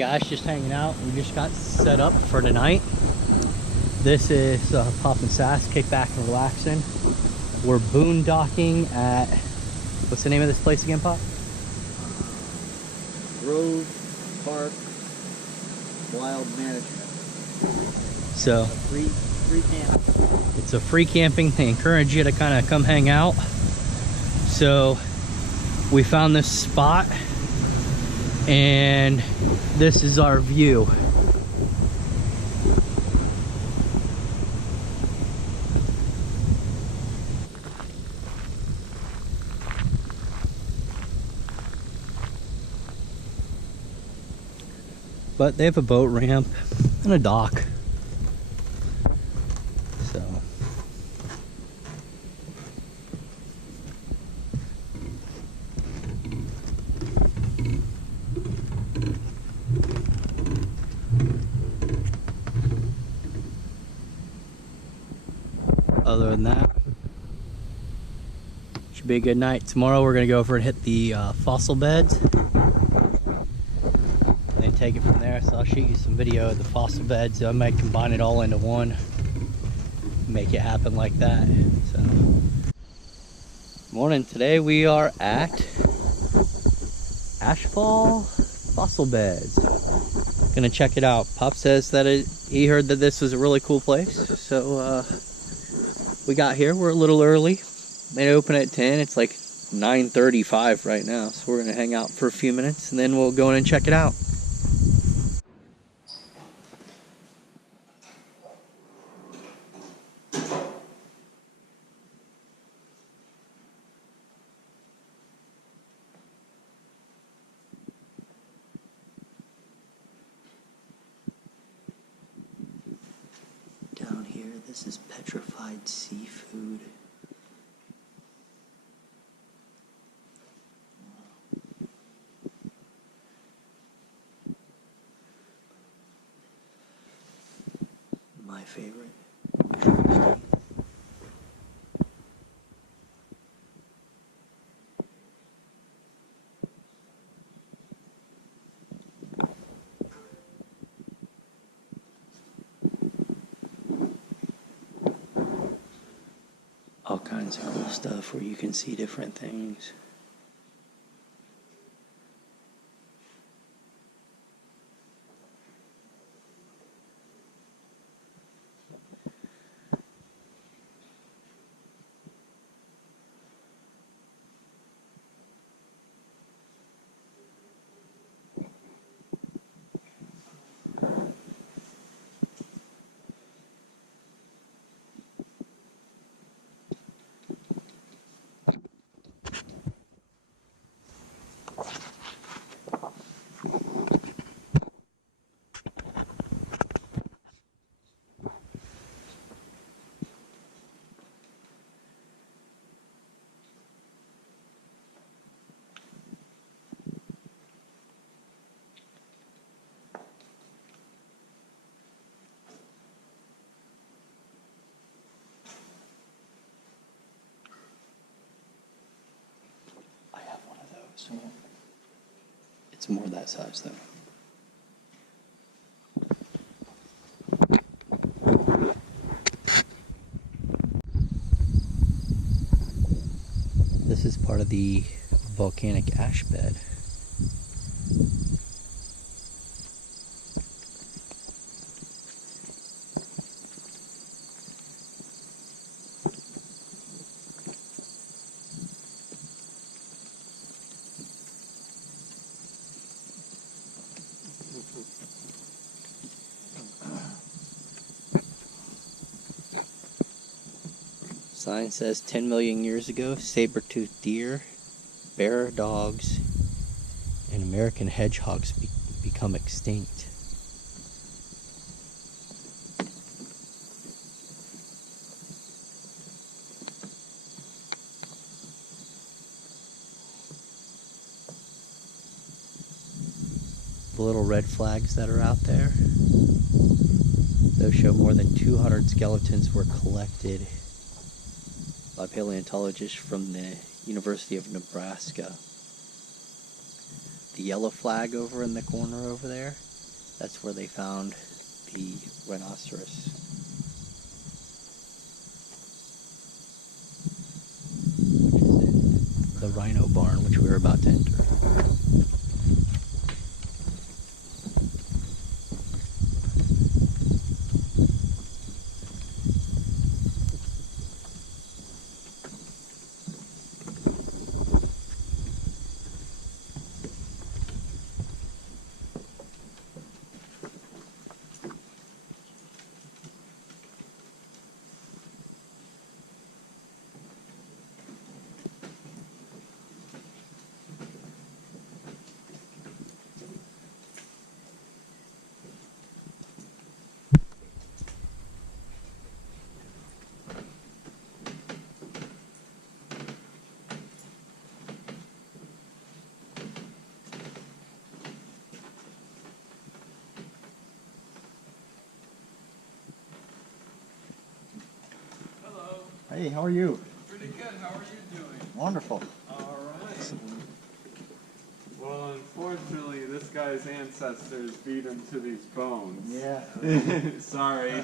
Guys, just hanging out. We just got set up for tonight. This is Pop and Sass, kick back and relaxing. We're boondocking at, what's the name of this place again, Pop? Grove Park Wild Management. So Free camp. it's a free camping. They encourage you to kind of come hang out. So we found this spot and this is our view. But they have a boat ramp and a dock. So other than that, should be a good night. Tomorrow we're gonna go over and hit the fossil beds and take it from there. So I'll shoot you some video of the fossil beds. I might combine it all into one, make it happen like that. So morning. Today we are at Ashfall Fossil Beds. Gonna check it out. Pop says that he heard that this was a really cool place, so we got here. We're a little early. They open at 10. It's like 9:35 right now, so we're gonna hang out for a few minutes and then we'll go in and check it out. Down here, this is petrified seafood. My favorite. All kinds of cool stuff where you can see different things. It's more that size though. This is part of the volcanic ash bed. Sign says 10 million years ago, saber-toothed deer, bear dogs, and American hedgehogs become extinct. The little red flags that are out there, those show more than 200 skeletons were collected by paleontologists from the University of Nebraska. the yellow flag over in the corner over there, that's where they found the rhinoceros. Which is in the rhino barn, which we were about to enter. Hey, how are you? Pretty good. How are you doing? Wonderful. All right. Well, unfortunately, this guy's ancestors beat him to these bones. Yeah. Sorry.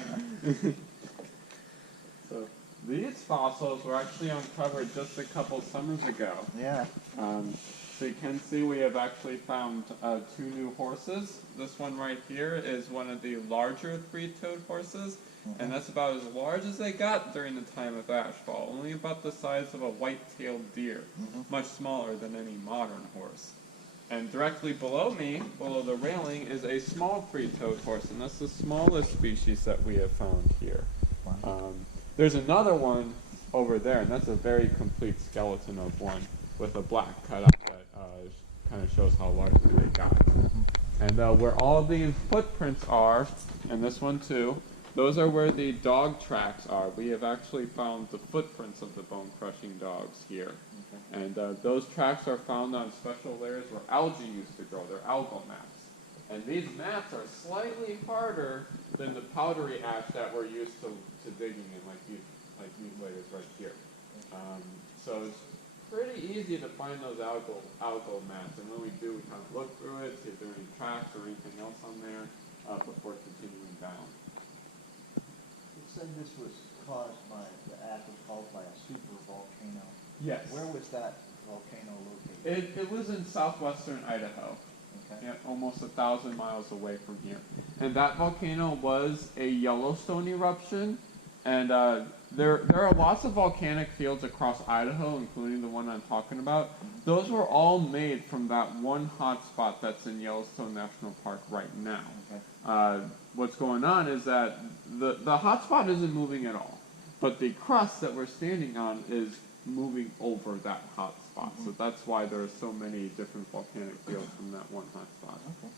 So these fossils were actually uncovered just a couple summers ago. Yeah. So you can see we have actually found 2 new horses. This one right here is one of the larger 3-toed horses. And that's about as large as they got during the time of ashfall, only about the size of a white-tailed deer, much smaller than any modern horse. And directly below me, below the railing, is a small 3-toed horse, and that's the smallest species that we have found here. There's another one over there, and that's a very complete skeleton of one with a black cutout that kind of shows how large they got. And where all these footprints are, and this one too, those are where the dog tracks are. We have actually found the footprints of the bone-crushing dogs here. And those tracks are found on special layers where algae used to grow. They're algal mats. And these mats are slightly harder than the powdery ash that we're used to digging in, like these layers right here. So it's pretty easy to find those algal mats. And when we do, we kind of look through it, see if there are any tracks or anything else on there before continuing down. You said this was caused by, the ash was caused by a super volcano. Yes. Where was that volcano located? It was in southwestern Idaho. Okay. Yeah, almost 1,000 miles away from here. And that volcano was a Yellowstone eruption. And there are lots of volcanic fields across Idaho, including the one I'm talking about. Those were all made from that one hot spot that's in Yellowstone National Park right now. Okay. What's going on is that the hot spot isn't moving at all, but the crust that we're standing on is moving over that hot spot. So that's why there are so many different volcanic fields from that one hot spot. Okay.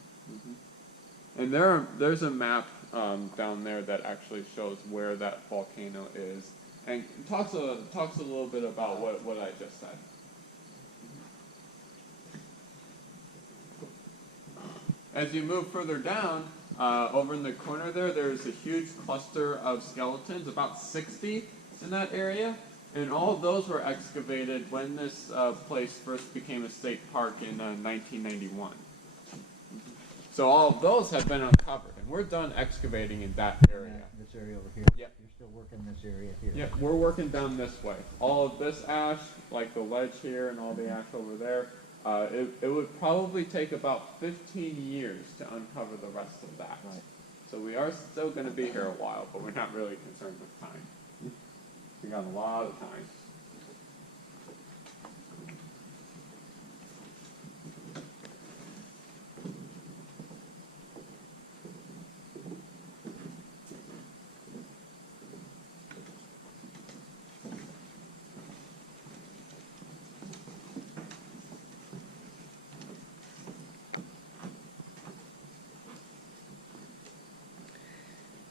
And there's a map down there that actually shows where that volcano is, and talks a little bit about what I just said. As you move further down, over in the corner there's a huge cluster of skeletons, about 60 in that area, and all of those were excavated when this place first became a state park in 1991. So all of those have been uncovered, and we're done excavating in that area. This area over here? Yep. You're still working this area here? Yep, we're working down this way. All of this ash, like the ledge here and all the ash over there, it would probably take about 15 years to uncover the rest of that. Right. So we are still going to be here a while, but we're not really concerned with time. We got a lot of time.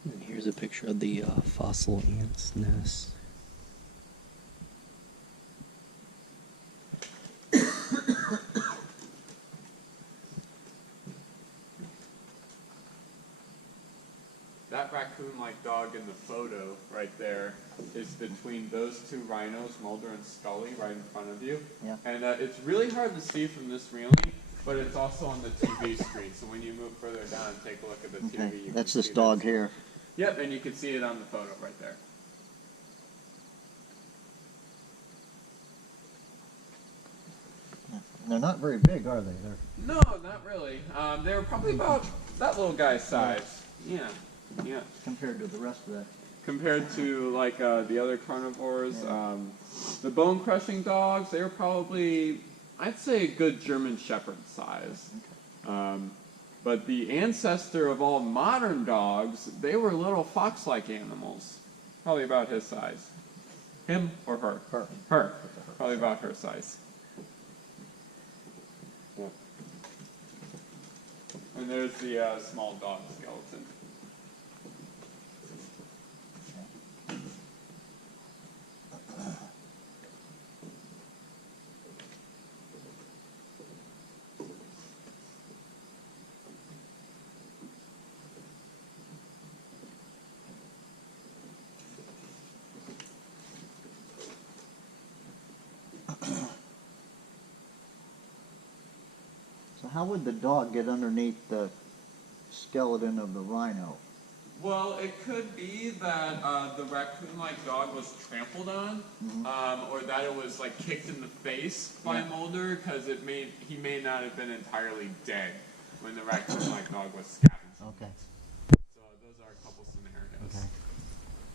And here's a picture of the fossil ant's nest. That raccoon-like dog in the photo right there is between those two rhinos, Mulder and Scully, right in front of you. Yeah. And it's really hard to see from this railing, but it's also on the TV screen. So when you move further down and take a look at the TV, Okay, you that's can this see dog this. here. Yep, and you can see it on the photo right there. They're not very big, are they? No, not really. They were probably about that little guy's size. Yeah, yeah. Compared to the rest of that. Compared to like the other carnivores, the bone crushing dogs, they were probably, I'd say, a good German Shepherd size. But the ancestor of all modern dogs, they were little fox-like animals, probably about his size. Him or her? Her. Her. Probably about her size. Yeah. And there's the small dog skeleton. So how would the dog get underneath the skeleton of the rhino? Well, it could be that the raccoon-like dog was trampled on, or that it was like kicked in the face by Mulder, because he may not have been entirely dead when the raccoon-like dog was scavenged. Okay. So those are a couple scenarios, Okay.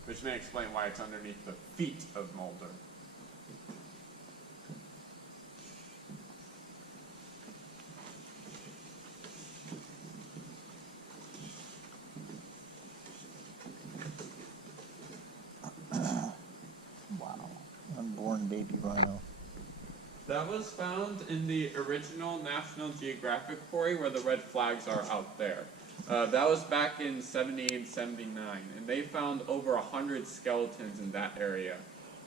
which may explain why it's underneath the feet of Mulder. Wow. Unborn baby rhino. That was found in the original National Geographic quarry where the red flags are out there. That was back in 78, 79, and they found over 100 skeletons in that area.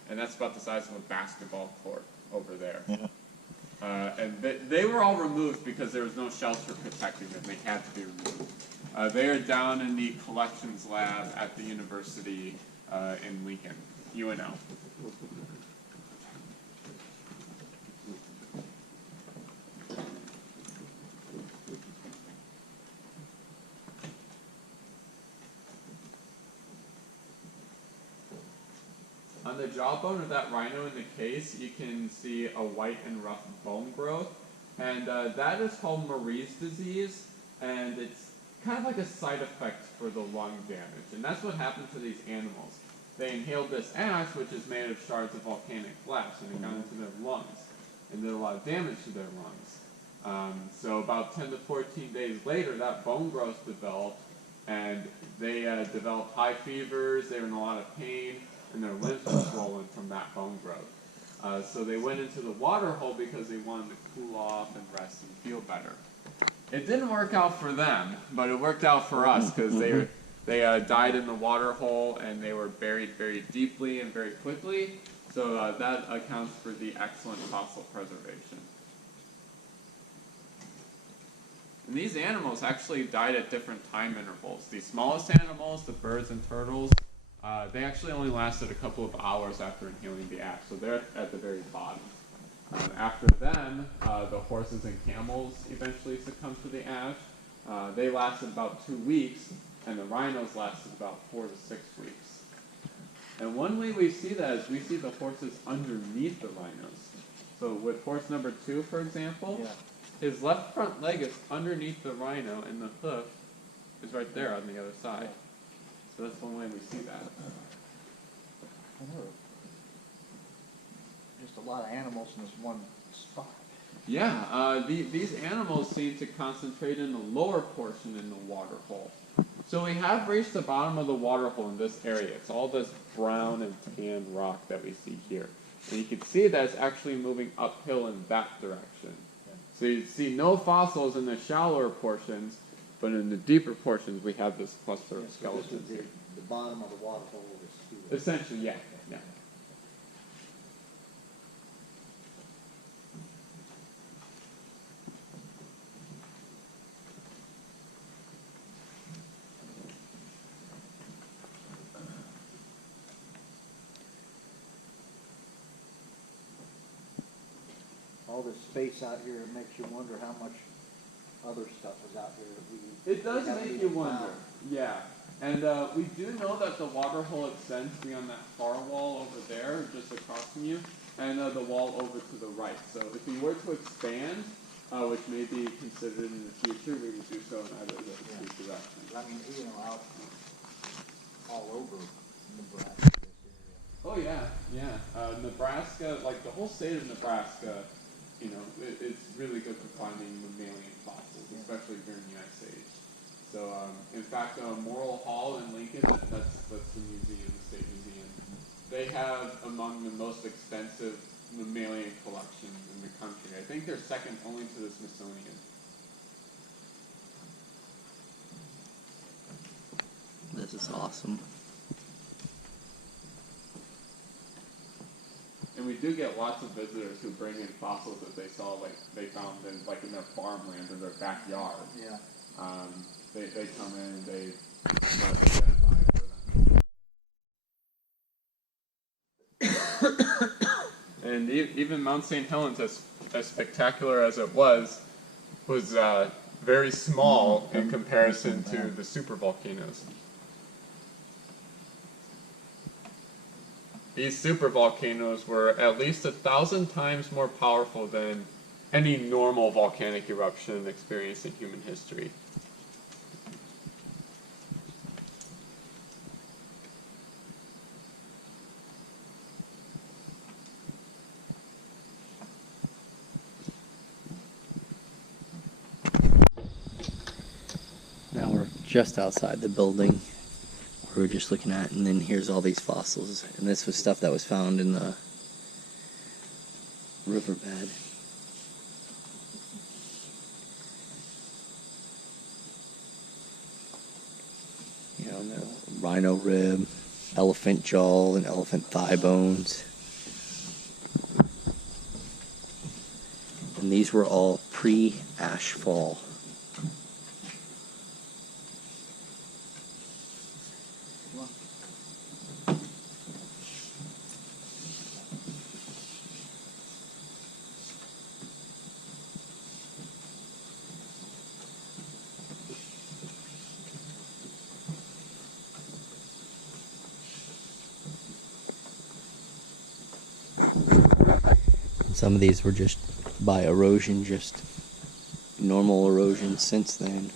And that's about the size of a basketball court over there. Yeah. And they were all removed because there was no shelter protecting them. They had to be removed. They are down in the collections lab at the university in Lincoln, UNL. On the jawbone of that rhino in the case, you can see a white and rough bone growth, and that is called Marie's disease, and it's kind of like a side effect for the lung damage, and that's what happened to these animals. They inhaled this ash, which is made of shards of volcanic flesh, and it got into their lungs, and did a lot of damage to their lungs. So about 10 to 14 days later, that bone growth developed, and they developed high fevers, they were in a lot of pain, and their limbs were swollen from that bone growth. So they went into the water hole because they wanted to cool off and rest and feel better. It didn't work out for them, but it worked out for us because they died in the water hole and they were buried very deeply and very quickly. So that accounts for the excellent fossil preservation. And these animals actually died at different time intervals. The smallest animals, the birds and turtles, they actually only lasted a couple of hours after inhaling the ash, so they're at the very bottom. After them, the horses and camels eventually succumbed to the ash. They lasted about 2 weeks, and the rhinos lasted about 4 to 6 weeks. And one way we see that is we see the horses underneath the rhinos. So with horse number 2, for example, his left front leg is underneath the rhino, and the hoof is right there on the other side. So that's one way we see that. Just a lot of animals in this one spot. Yeah, these animals seem to concentrate in the lower portion in the water hole. So we have reached the bottom of the water hole in this area. It's all this brown and tan rock that we see here. And you can see that it's actually moving uphill in that direction. So you see no fossils in the shallower portions, but in the deeper portions we have this cluster of skeletons. The bottom of the water hole is Essentially, yeah. all this space out here. It makes you wonder how much other stuff is out here that we It does haven't make even you wonder. found. Yeah. And we do know that the water hole extends beyond that far wall over there, just across from you, and the wall over to the right. So if we were to expand, which may be considered in the future, we would do so in either of those two directions. I mean, out all over Nebraska, this area. Oh yeah, yeah. Nebraska, like the whole state of Nebraska, it's really good for finding mammalian fossils, especially during the Ice Age. So, in fact, Morrill Hall in Lincoln, that's the museum, the state museum. They have among the most extensive mammalian collections in the country. I think they're second only to the Smithsonian. This is awesome. And we do get lots of visitors who bring in fossils that they saw, like they found in their farmland or their backyard. Yeah. They come in and they identify for them. And even Mount St. Helens, as spectacular as it was very small in comparison to the supervolcanoes. These supervolcanoes were at least 1,000 times more powerful than any normal volcanic eruption experienced in human history. Now we're just outside the building we were just looking at, and then here's all these fossils, and this was stuff that was found in the riverbed. The rhino rib, elephant jaw, and elephant thigh bones. And these were all pre-ash fall. Some of these were just by erosion, just normal erosion since then.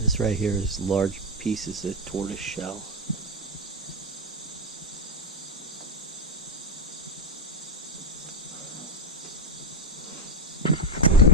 This right here is large pieces of tortoise shell.